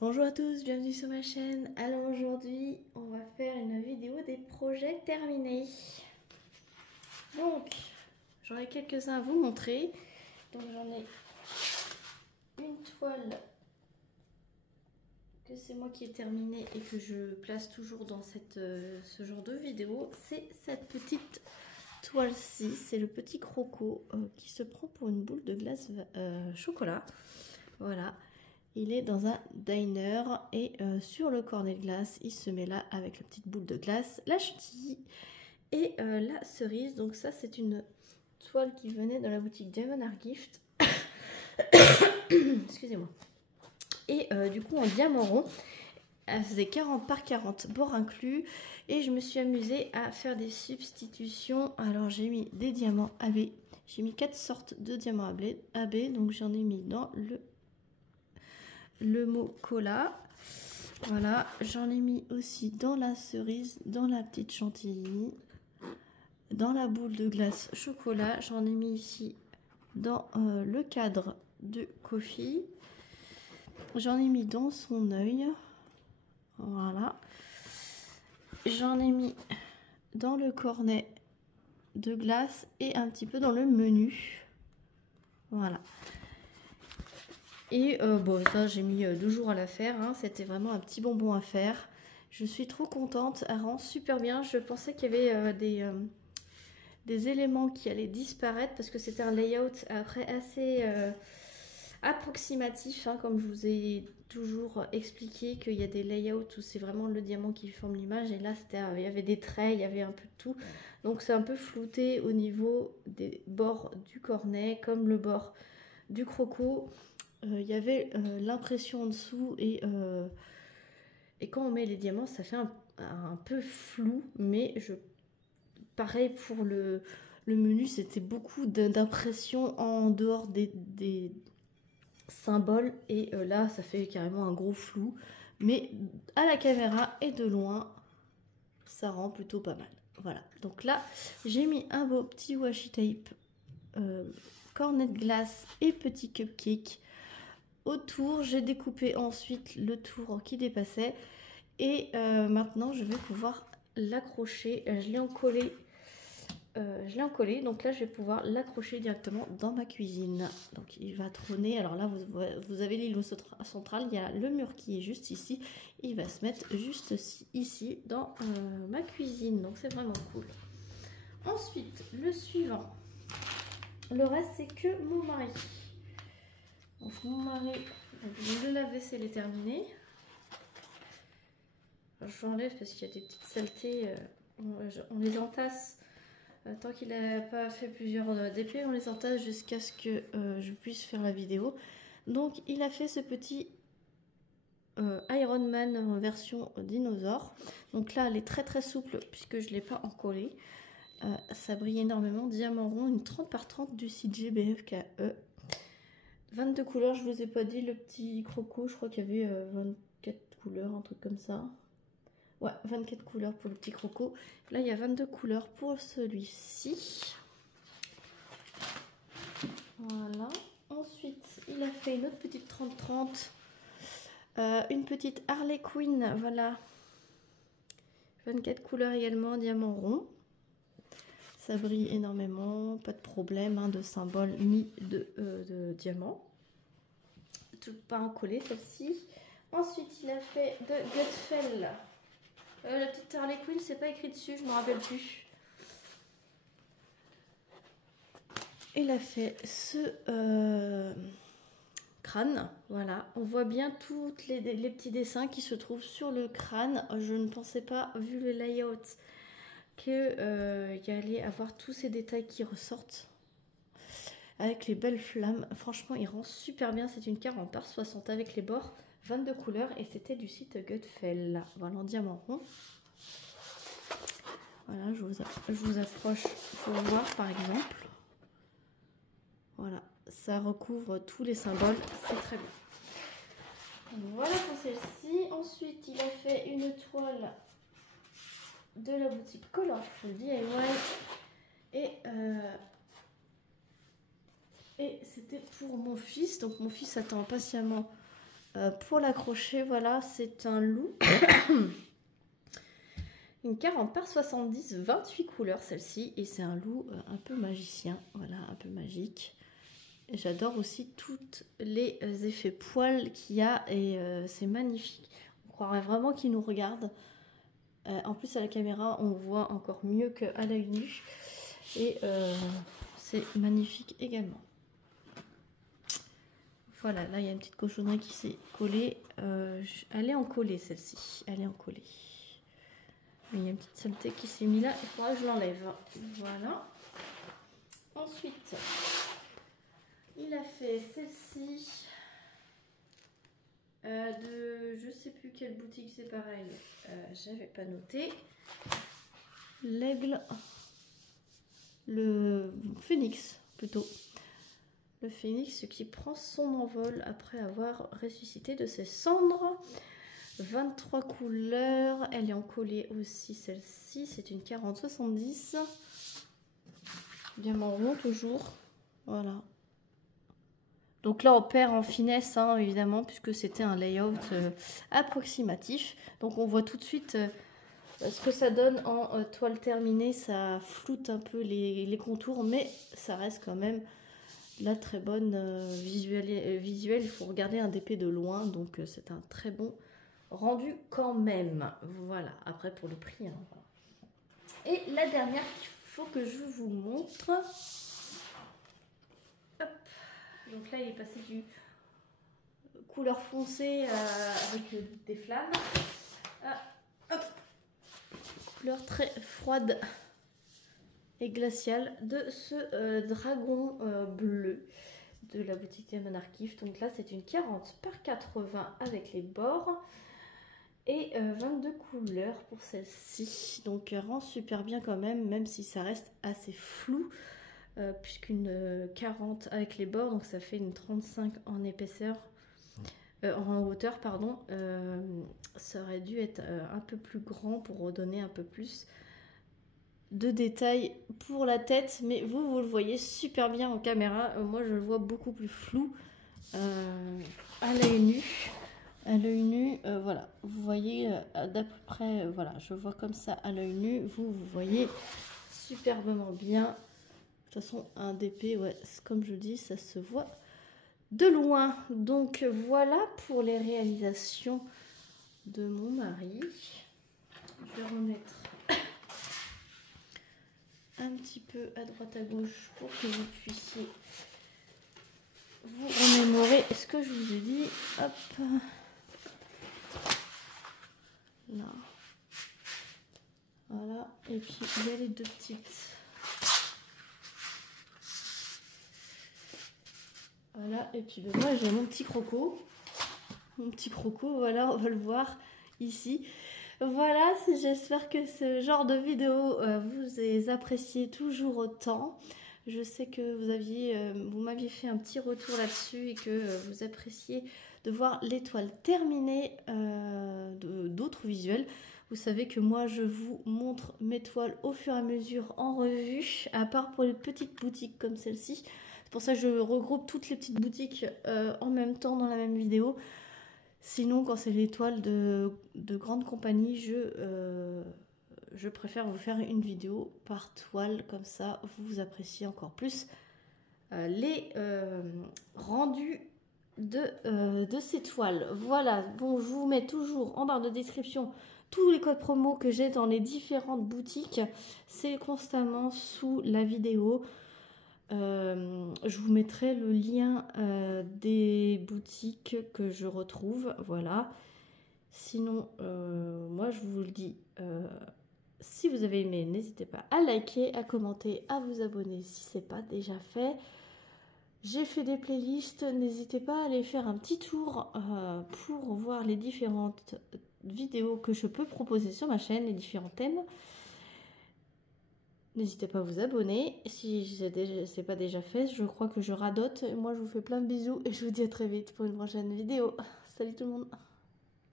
Bonjour à tous, bienvenue sur ma chaîne. Alors aujourd'hui, on va faire une vidéo des projets terminés. Donc, j'en ai quelques-uns à vous montrer. Donc j'en ai une toile que c'est moi qui ai terminée et que je place toujours dans ce genre de vidéo. C'est cette petite toile-ci, c'est le petit croco qui se prend pour une boule de glace chocolat. Voilà. Il est dans un diner et sur le cornet de glace, il se met là avec la petite boule de glace, la chantilly et la cerise. Donc ça, c'est une toile qui venait de la boutique Diamond Art Gift. Excusez-moi. Et du coup, en diamant rond, elle faisait 40 par 40, bord inclus. Et je me suis amusée à faire des substitutions. Alors, j'ai mis des diamants AB. J'ai mis 4 sortes de diamants AB. Donc, j'en ai mis dans le mot cola, voilà, j'en ai mis aussi dans la cerise, dans la petite chantilly, dans la boule de glace chocolat, j'en ai mis ici dans le cadre de coffee, j'en ai mis dans son œil, voilà, j'en ai mis dans le cornet de glace et un petit peu dans le menu, voilà. Et bon, ça j'ai mis 2 jours à la faire, hein. C'était vraiment un petit bonbon à faire. Je suis trop contente, elle rend super bien. Je pensais qu'il y avait des éléments qui allaient disparaître parce que c'était un layout après assez approximatif, hein, comme je vous ai toujours expliqué qu'il y a des layouts où c'est vraiment le diamant qui forme l'image et là il y avait des traits, il y avait un peu de tout. Donc c'est un peu flouté au niveau des bords du cornet comme le bord du croco. Il y avait l'impression en dessous et quand on met les diamants ça fait un peu flou, mais pareil pour le menu, c'était beaucoup d'impression en dehors des symboles et là ça fait carrément un gros flou, mais à la caméra et de loin ça rend plutôt pas mal. Voilà, donc là j'ai mis un beau petit washi tape, cornet de glace et petit cupcake autour. J'ai découpé ensuite le tour qui dépassait et maintenant je vais pouvoir l'accrocher. Je l'ai encollé, donc là je vais pouvoir l'accrocher directement dans ma cuisine. Donc il va trôner. Alors là vous avez l'îlot central, il y a le mur qui est juste ici, il va se mettre juste ici dans ma cuisine, donc c'est vraiment cool. Ensuite le suivant, le reste c'est que mon mari. Donc mon mari, le lave-vaisselle est terminé. J'enlève parce qu'il y a des petites saletés, on les entasse. Tant qu'il n'a pas fait plusieurs DP, on les entasse jusqu'à ce que je puisse faire la vidéo. Donc il a fait ce petit Iron Man en version dinosaure. Donc là elle est très très souple puisque je ne l'ai pas encollée. Ça brille énormément. Diamant rond, une 30 par 30 du CJ BFKE. 22 couleurs, je vous ai pas dit le petit croco, je crois qu'il y avait 24 couleurs, un truc comme ça. Ouais, 24 couleurs pour le petit croco. Là, il y a 22 couleurs pour celui-ci. Voilà. Ensuite, il a fait une autre petite 30-30. Une petite Harley Quinn, voilà. 24 couleurs également, diamant rond. Ça brille énormément, pas de problème, hein, de symbole ni de diamant. Tout pas encollé celle-ci. Ensuite, il a fait de Gutfeld. La petite Harley Quinn, c'est pas écrit dessus, je me rappelle plus. Il a fait ce crâne, voilà. On voit bien tous les petits dessins qui se trouvent sur le crâne. Je ne pensais pas, vu le layout, qu'il y allait avoir tous ces détails qui ressortent. Avec les belles flammes, franchement, il rend super bien. C'est une 40 par 60 avec les bords, 22 couleurs et c'était du site Gutfeld. Voilà, en diamant rond. Voilà, je vous approche pour voir par exemple. Voilà, ça recouvre tous les symboles, c'est très bien. Donc voilà pour celle-ci. Ensuite, il a fait une toile de la boutique Colorful DIY et c'était pour mon fils. Donc mon fils attend patiemment Pour l'accrocher, voilà, c'est un loup. Une 40 par 70, 28 couleurs celle-ci. Et c'est un loup un peu magicien, voilà, un peu magique. J'adore aussi tous les effets poils qu'il y a et c'est magnifique. On croirait vraiment qu'il nous regarde. En plus à la caméra on voit encore mieux qu'à l'œil nu. Et c'est magnifique également. Voilà, là il y a une petite cochonnerie qui s'est collée. Elle est encollée celle-ci. Elle est encollée. Mais il y a une petite saleté qui s'est mise là. Il faudra que je l'enlève. Voilà. Ensuite... il a fait celle-ci de je sais plus quelle boutique, c'est pareil, j'avais pas noté. L'aigle, le phénix plutôt, le phénix qui prend son envol après avoir ressuscité de ses cendres. 23 couleurs, elle est encollée aussi celle-ci, c'est une 40-70, diamant rond toujours, voilà. Donc là, on perd en finesse, hein, évidemment, puisque c'était un layout approximatif. Donc on voit tout de suite ce que ça donne en toile terminée. Ça floute un peu les contours, mais ça reste quand même la très bonne visuel. Il faut regarder un DP de loin, donc c'est un très bon rendu quand même. Voilà, après pour le prix. Hein. Et la dernière qu'il faut que je vous montre... hop. Donc là, il est passé du couleur foncée avec des flammes. Hop. Couleur très froide et glaciale de ce dragon bleu de la boutique Diamond Archive. Donc là, c'est une 40 par 80 avec les bords. Et 22 couleurs pour celle-ci. Donc elle rend super bien quand même si ça reste assez flou. Puisqu'une 40 avec les bords, donc ça fait une 35 en épaisseur, en hauteur, pardon. Ça aurait dû être un peu plus grand pour donner un peu plus de détails pour la tête, mais vous le voyez super bien en caméra. Moi, je le vois beaucoup plus flou à l'œil nu. À l'œil nu, voilà, vous voyez d'à peu près, voilà, je vois comme ça à l'œil nu. Vous voyez superbement bien. De toute façon, un DP, ouais, comme je dis, ça se voit de loin. Donc voilà pour les réalisations de mon mari. Je vais remettre un petit peu à droite à gauche pour que vous puissiez vous remémorer ce que je vous ai dit. Hop. Là. Voilà. Et puis il y a les deux petites. Voilà, et puis ben, moi j'ai mon petit croco. Mon petit croco, voilà, on va le voir ici. Voilà, j'espère que ce genre de vidéo vous appréciez toujours autant. Je sais que vous m'aviez fait un petit retour là-dessus et que vous appréciez de voir l'étoile terminée d'autres visuels. Vous savez que moi je vous montre mes toiles au fur et à mesure en revue, à part pour les petites boutiques comme celle-ci. C'est pour ça que je regroupe toutes les petites boutiques en même temps dans la même vidéo. Sinon, quand c'est les toiles de grandes compagnies, je préfère vous faire une vidéo par toile. Comme ça, vous appréciez encore plus les rendus de ces toiles. Voilà, bon, je vous mets toujours en barre de description tous les codes promo que j'ai dans les différentes boutiques. C'est constamment sous la vidéo. Je vous mettrai le lien des boutiques que je retrouve, voilà. Sinon, moi je vous le dis, si vous avez aimé, n'hésitez pas à liker, à commenter, à vous abonner si ce n'est pas déjà fait. J'ai fait des playlists, n'hésitez pas à aller faire un petit tour pour voir les différentes vidéos que je peux proposer sur ma chaîne, les différents thèmes. N'hésitez pas à vous abonner si ce n'est pas déjà fait. Je crois que je radote. Moi, je vous fais plein de bisous et je vous dis à très vite pour une prochaine vidéo. Salut tout le monde!